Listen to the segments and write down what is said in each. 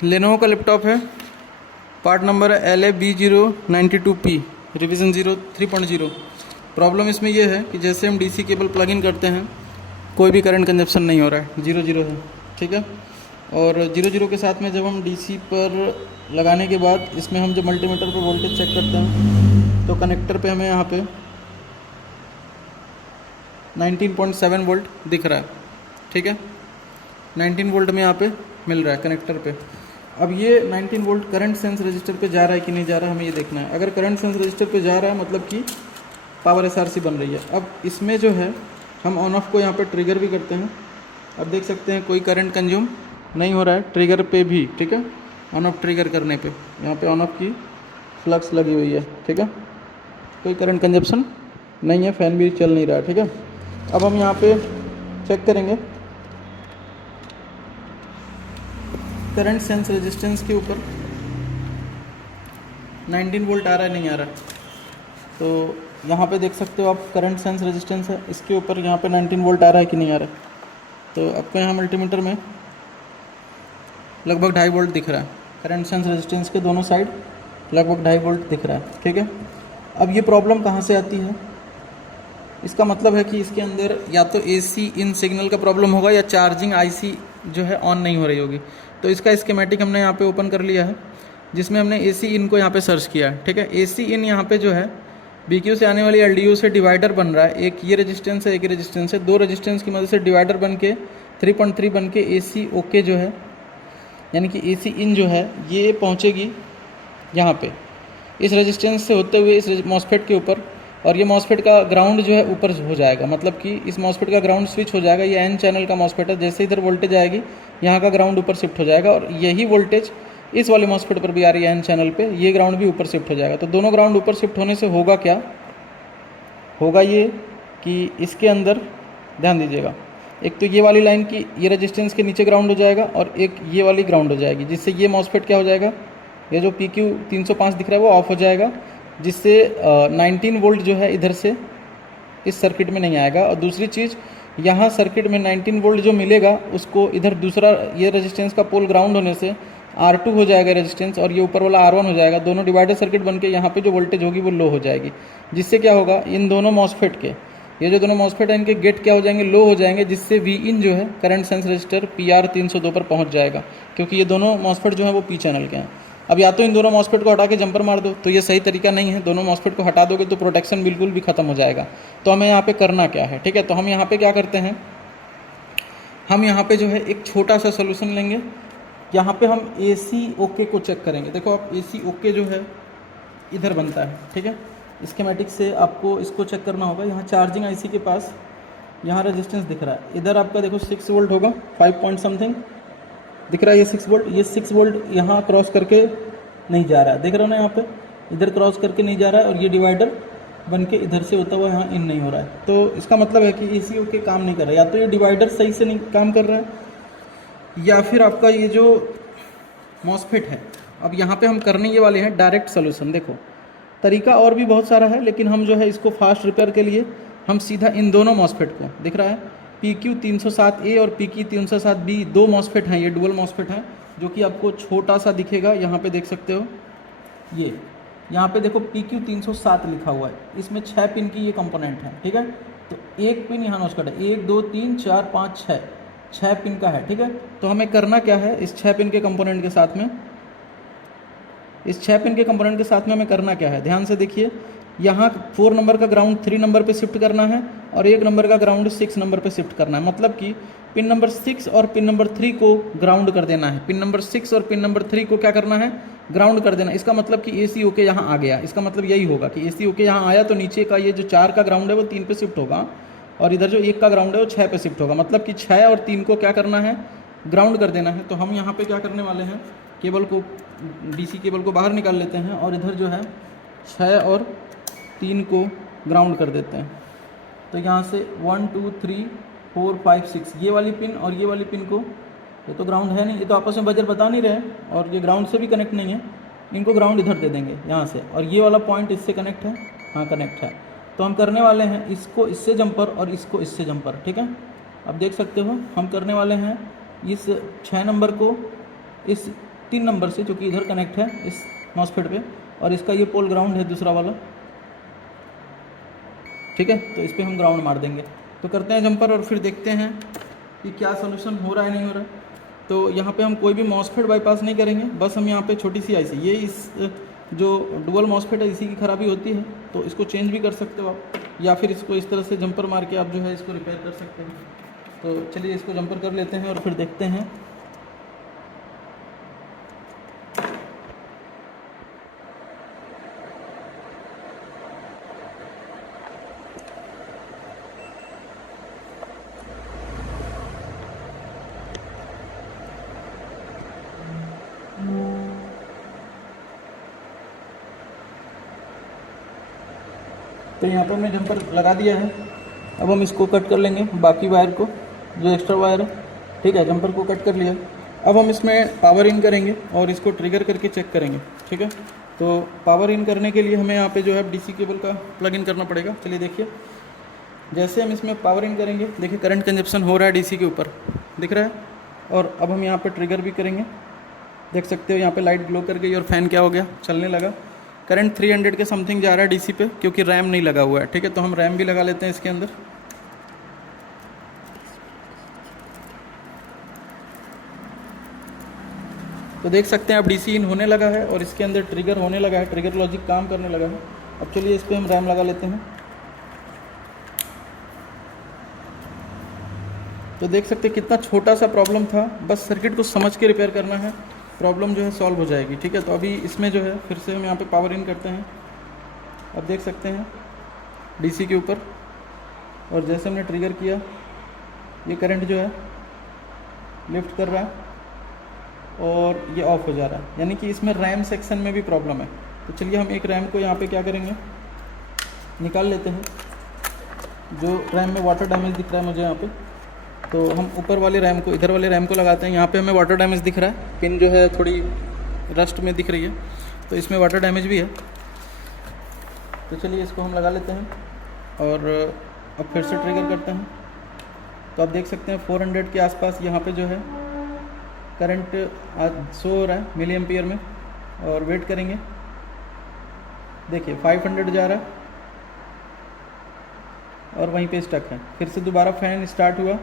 Lenovo का laptop है, part number है LA B092P रिवीजन 3.0। प्रॉब्लम इसमें यह है कि जैसे हम DC केबल प्लग इन करते हैं कोई भी करंट कंजप्शन नहीं हो रहा है, 0 है, ठीक है। और 0 के साथ में जब हम DC पर लगाने के बाद इसमें हम जब मल्टीमीटर पर वोल्टेज चेक करते हैं तो कनेक्टर पे हमें यहाँ पे 19.7 वोल्ट दिख रहा है, ठीक है। 19 वोल्ट में यहाँ पे मिल रहा है कनेक्टर पे। अब ये 19 वोल्ट करंट सेंस रजिस्टर पे जा रहा है कि नहीं जा रहा है, हमें ये देखना है। अगर करंट सेंस रजिस्टर पे जा रहा है मतलब कि पावर SRC बन रही है। अब इसमें जो है हम ऑन ऑफ को यहाँ पे ट्रिगर भी करते हैं। अब देख सकते हैं कोई करंट कंज्यूम नहीं हो रहा है ट्रिगर पे भी, ठीक है। ऑन ऑफ ट्रिगर करने पे यहाँ पे ऑन ऑफ की फ्लक्स लगी हुई है, ठीक है, कोई करंट कंजप्शन नहीं है, फ़ैन भी चल नहीं रहा है, ठीक है। अब हम यहाँ पे चेक करेंगे करंट सेंस रेजिस्टेंस के ऊपर 19 वोल्ट आ रहा है नहीं आ रहा है। तो यहाँ पे देख सकते हो आप करंट सेंस रेजिस्टेंस है, इसके ऊपर यहाँ पे 19 वोल्ट आ रहा है कि नहीं आ रहा है। तो आपको यहाँ मल्टीमीटर में लगभग 2.5 वोल्ट दिख रहा है, करंट सेंस रेजिस्टेंस के दोनों साइड लगभग 2.5 वोल्ट दिख रहा है, ठीक है। अब ये प्रॉब्लम कहाँ से आती है, इसका मतलब है कि इसके अंदर या तो AC इन सिग्नल का प्रॉब्लम होगा या चार्जिंग IC जो है ऑन नहीं हो रही होगी। तो इसका स्कीमेटिक हमने यहाँ पे ओपन कर लिया है, जिसमें हमने AC इन को यहाँ पे सर्च किया है, ठीक है। AC इन यहाँ पे जो है BQ से आने वाली LDO से डिवाइडर बन रहा है, एक ये रेजिस्टेंस है, एक ये रेजिस्टेंस है, दो रेजिस्टेंस की मदद से डिवाइडर बन के 3.3 बन के AC ओके जो है, यानी कि AC इन जो है ये पहुँचेगी यहाँ पे इस रेजिस्टेंस से होते हुए इस मॉसफेट के ऊपर, और ये मॉसफेट का ग्राउंड जो है ऊपर हो जाएगा, मतलब कि इस मॉसफेट का ग्राउंड स्विच हो जाएगा। ये N चैनल का मॉसफेट है, जैसे इधर वोल्टेज आएगी यहाँ का ग्राउंड ऊपर शिफ्ट हो जाएगा, और यही वोल्टेज इस वाली मॉसफेट पर भी आ रही है N चैनल पे, ये ग्राउंड भी ऊपर शिफ्ट हो जाएगा। तो दोनों ग्राउंड ऊपर शिफ्ट होने से होगा क्या, होगा ये कि इसके अंदर ध्यान दीजिएगा, एक तो ये वाली लाइन की ये रेजिस्टेंस के नीचे ग्राउंड हो जाएगा और एक ये वाली ग्राउंड हो जाएगी, जिससे ये मॉसफेट क्या हो जाएगा, ये जो PQ 305 दिख रहा है वो ऑफ हो जाएगा, जिससे 19 वोल्ट जो है इधर से इस सर्किट में नहीं आएगा। और दूसरी चीज़, यहाँ सर्किट में 19 वोल्ट जो मिलेगा उसको इधर दूसरा ये रेजिस्टेंस का पोल ग्राउंड होने से R2 हो जाएगा रेजिस्टेंस, और ये ऊपर वाला R1 हो जाएगा। दोनों डिवाइडर सर्किट बन के यहाँ पे जो वोल्टेज होगी वो लो हो जाएगी, जिससे क्या होगा, इन दोनों मॉसफेट के ये जो दोनों मॉसफेट है इनके गेट क्या हो जाएंगे, लो हो जाएंगे, जिससे Vin जो है करंट सेंस रजिस्टर PR 302 पर पहुँच जाएगा, क्योंकि ये दोनों मॉसफेट जो है वो P चैनल के हैं। अब या तो इन दोनों मॉसफेट को हटा के जंपर मार दो, तो ये सही तरीका नहीं है। दोनों मॉसफेट को हटा दोगे तो प्रोटेक्शन बिल्कुल भी खत्म हो जाएगा। तो हमें यहाँ पे करना क्या है, ठीक है। तो हम यहाँ पे क्या करते हैं, हम यहाँ पे जो है एक छोटा सा सोल्यूशन लेंगे। यहाँ पे हम AC ओके को चेक करेंगे। देखो आप AC ओके जो है इधर बनता है, ठीक है। स्कीमेटिक से आपको इसको चेक करना होगा। यहाँ चार्जिंग IC के पास यहाँ रेजिस्टेंस दिख रहा है, इधर आपका देखो 6 वोल्ट होगा, 5 पॉइंट समथिंग दिख रहा है, ये 6 वोल्ट, ये 6 वोल्ट यहाँ क्रॉस करके नहीं जा रहा है, देख रहे हो ना, यहाँ पे इधर क्रॉस करके नहीं जा रहा है, और ये डिवाइडर बन के इधर से होता हुआ यहाँ इन नहीं हो रहा है। तो इसका मतलब है कि AC ओके काम नहीं कर रहा है, या तो ये डिवाइडर सही से नहीं काम कर रहा है, या फिर आपका ये जो मॉसफेट है। अब यहाँ पे हम करने ये वाले हैं डायरेक्ट सोल्यूशन। देखो तरीका और भी बहुत सारा है, लेकिन हम जो है इसको फास्ट रिपेयर के लिए हम सीधा इन दोनों मॉसफेट को, दिख रहा है PQ 307A और PQ 307B, दो मॉसफेट हैं, ये डुअल मॉसफेट हैं, जो कि आपको छोटा सा दिखेगा, यहाँ पे देख सकते हो, ये यहाँ पे देखो PQ 307 लिखा हुआ है, इसमें 6 पिन की ये कंपोनेंट है, ठीक है। तो एक पिन यहाँ नोट कर, 1 2 3 4 5 6 पिन का है, ठीक है। तो हमें करना क्या है, इस 6 पिन के कंपोनेंट के साथ में, इस 6 पिन के कंपोनेंट के साथ में हमें करना क्या है, ध्यान से देखिए। यहाँ 4 नंबर का ग्राउंड 3 नंबर पे शिफ्ट करना है, और 1 नंबर का ग्राउंड 6 नंबर पे शिफ्ट करना है। मतलब कि पिन नंबर 6 और पिन नंबर 3 को ग्राउंड कर देना है। पिन नंबर 6 और पिन नंबर 3 को क्या करना है, ग्राउंड कर देना। इसका मतलब कि AC ओके यहाँ आ गया, इसका मतलब यही होगा कि AC ओके यहाँ आया तो नीचे का ये जो 4 का ग्राउंड है वो 3 पे शिफ्ट होगा, और इधर जो 1 का ग्राउंड है वो 6 पे शिफ्ट होगा। मतलब कि 6 और 3 को क्या करना है, ग्राउंड कर देना है। तो हम यहाँ पर क्या करने वाले हैं, केबल को, DC केबल को बाहर निकाल लेते हैं, और इधर जो है 6 और 3 को ग्राउंड कर देते हैं। तो यहाँ से 1 2 3 4 5 6 ये वाली पिन और ये वाली पिन को, ये तो ग्राउंड है नहीं, ये तो आपस में बजर बता नहीं रहे, और ये ग्राउंड से भी कनेक्ट नहीं है, इनको ग्राउंड इधर दे देंगे यहाँ से, और ये वाला पॉइंट इससे कनेक्ट है, हाँ कनेक्ट है। तो हम करने वाले हैं इसको इससे जंपर और इसको इससे जंपर, ठीक है। अब देख सकते हो हम करने वाले हैं इस 6 नंबर को इस 3 नंबर से, जो कि इधर कनेक्ट है इस मॉसफेट पे, और इसका ये पोल ग्राउंड है दूसरा वाला, ठीक है। तो इस पर हम ग्राउंड मार देंगे। तो करते हैं जंपर और फिर देखते हैं कि क्या सोल्यूशन हो रहा है नहीं हो रहा है। तो यहाँ पे हम कोई भी मॉसफेट बाईपास नहीं करेंगे, बस हम यहाँ पे छोटी सी आईसी, ये इस जो डुअल मॉसफेट है इसी की ख़राबी होती है, तो इसको चेंज भी कर सकते हो आप, या फिर इसको इस तरह से जंपर मार के आप जो है इसको रिपेयर कर सकते हैं। तो चलिए इसको जंपर कर लेते हैं और फिर देखते हैं। तो यहाँ पर मैं जंपर लगा दिया है। अब हम इसको कट कर लेंगे, बाकी वायर को, जो एक्स्ट्रा वायर है, ठीक है। जंपर को कट कर लिया। अब हम इसमें पावर इन करेंगे और इसको ट्रिगर करके चेक करेंगे, ठीक है। तो पावर इन करने के लिए हमें यहाँ पे जो है डीसी केबल का प्लग इन करना पड़ेगा। चलिए देखिए, जैसे हम इसमें पावर इन करेंगे, देखिए करंट कंजप्शन हो रहा है डीसी के ऊपर, दिख रहा है। और अब हम यहाँ पर ट्रिगर भी करेंगे, देख सकते हो यहाँ पे लाइट ग्लो कर गई और फैन क्या हो गया, चलने लगा। करंट 300 के समथिंग जा रहा है डीसी पे, क्योंकि रैम नहीं लगा हुआ है, ठीक है। तो हम रैम भी लगा लेते हैं इसके अंदर। तो देख सकते हैं अब डीसी इन होने लगा है और इसके अंदर ट्रिगर होने लगा है, ट्रिगर लॉजिक काम करने लगा है। अब चलिए इस पर हम रैम लगा लेते हैं। तो देख सकते हैं कितना छोटा सा प्रॉब्लम था, बस सर्किट को समझ के रिपेयर करना है, प्रॉब्लम जो है सॉल्व हो जाएगी, ठीक है। तो अभी इसमें जो है फिर से हम यहाँ पे पावर इन करते हैं। अब देख सकते हैं डीसी के ऊपर, और जैसे हमने ट्रिगर किया ये करंट जो है लिफ्ट कर रहा है और ये ऑफ हो जा रहा है, यानी कि इसमें रैम सेक्शन में भी प्रॉब्लम है। तो चलिए हम एक रैम को यहाँ पे क्या करेंगे, निकाल लेते हैं। जो रैम में वाटर डैमेज दिख रहा है मुझे यहाँ पे, तो हम ऊपर वाले रैम को, इधर वाले रैम को लगाते हैं। यहाँ पे हमें वाटर डैमेज दिख रहा है, पिन जो है थोड़ी रस्ट में दिख रही है, तो इसमें वाटर डैमेज भी है। तो चलिए इसको हम लगा लेते हैं और अब फिर से ट्रिगर करते हैं। तो आप देख सकते हैं 400 के आसपास यहाँ पे जो है करंट शो हो रहा है मिली एम्पियर में, और वेट करेंगे। देखिए 500 जा रहा है और वहीं पे स्टक है। फिर से दोबारा फैन स्टार्ट हुआ,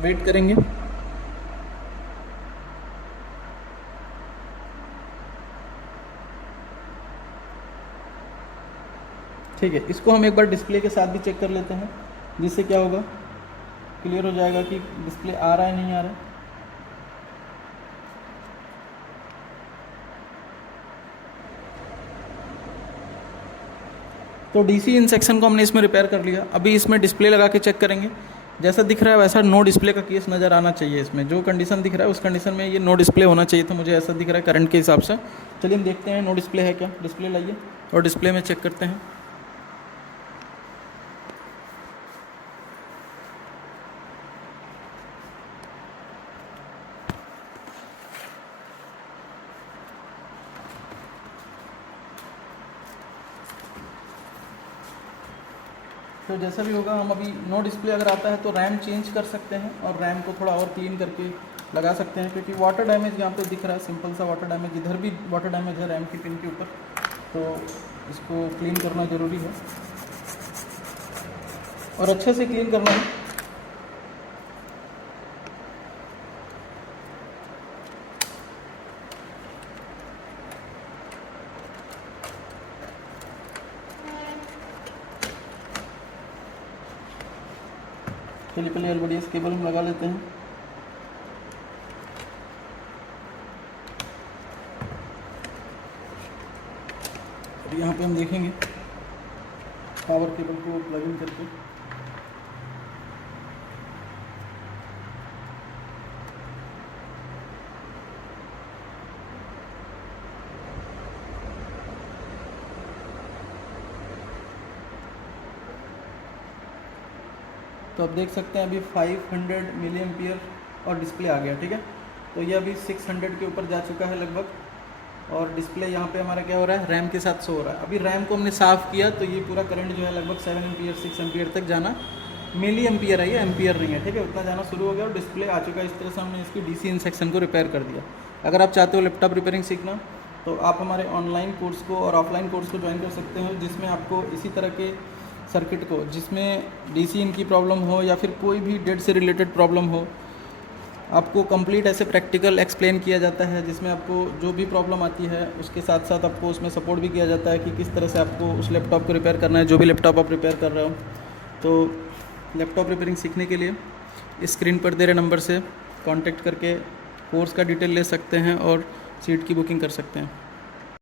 वेट करेंगे। ठीक है, इसको हम एक बार डिस्प्ले के साथ भी चेक कर लेते हैं, जिससे क्या होगा, क्लियर हो जाएगा कि डिस्प्ले आ रहा है नहीं आ रहा है। तो डीसी इन सेक्शन को हमने इसमें रिपेयर कर लिया। अभी इसमें डिस्प्ले लगा के चेक करेंगे। जैसा दिख रहा है वैसा नो डिस्प्ले का केस नज़र आना चाहिए। इसमें जो कंडीशन दिख रहा है उस कंडीशन में ये नो डिस्प्ले होना चाहिए था, मुझे ऐसा दिख रहा है करंट के हिसाब से। चलिए हम देखते हैं नो डिस्प्ले है क्या। डिस्प्ले लाइए और डिस्प्ले में चेक करते हैं। तो जैसा भी होगा, हम अभी नो डिस्प्ले अगर आता है तो रैम चेंज कर सकते हैं और रैम को थोड़ा और क्लीन करके लगा सकते हैं, क्योंकि वाटर डैमेज यहाँ पे दिख रहा है, सिंपल सा वाटर डैमेज, इधर भी वाटर डैमेज है रैम की पिन के ऊपर। तो इसको क्लीन करना ज़रूरी है और अच्छे से क्लीन करना है। चलिए पहले एलवीडीएस केबल हम लगा लेते हैं। और यहाँ पे हम देखेंगे पावर केबल को प्लग इन करके। तो आप देख सकते हैं अभी 500 मिली एम्पियर और डिस्प्ले आ गया, ठीक है। तो ये अभी 600 के ऊपर जा चुका है लगभग, और डिस्प्ले यहाँ पे हमारा क्या हो रहा है, रैम के साथ शो हो रहा है। अभी रैम को हमने साफ़ किया तो ये पूरा करंट जो है लगभग 7 एम्पियर 6 एम्पियर तक जाना मिली एम्पियर है, ये एम्पियर नहीं है, ठीक है। उतना जाना शुरू हो गया और डिस्प्ले आ चुका है। इस तरह से हमने इसकी डीसी इन सेक्शन को रिपेयर कर दिया। अगर आप चाहते हो लैपटॉप रिपेयरिंग सीखना तो आप हमारे ऑनलाइन कोर्स को और ऑफलाइन कोर्स को ज्वाइन कर सकते हो, जिसमें आपको इसी तरह के सर्किट को, जिसमें डीसी इन की प्रॉब्लम हो या फिर कोई भी डेड से रिलेटेड प्रॉब्लम हो, आपको कंप्लीट ऐसे प्रैक्टिकल एक्सप्लेन किया जाता है, जिसमें आपको जो भी प्रॉब्लम आती है उसके साथ साथ आपको उसमें सपोर्ट भी किया जाता है कि किस तरह से आपको उस लैपटॉप को रिपेयर करना है, जो भी लैपटॉप आप रिपेयर कर रहे हो। तो लैपटॉप रिपेयरिंग सीखने के लिए स्क्रीन पर दे रहे नंबर से कांटेक्ट करके कोर्स का डिटेल ले सकते हैं और सीट की बुकिंग कर सकते हैं।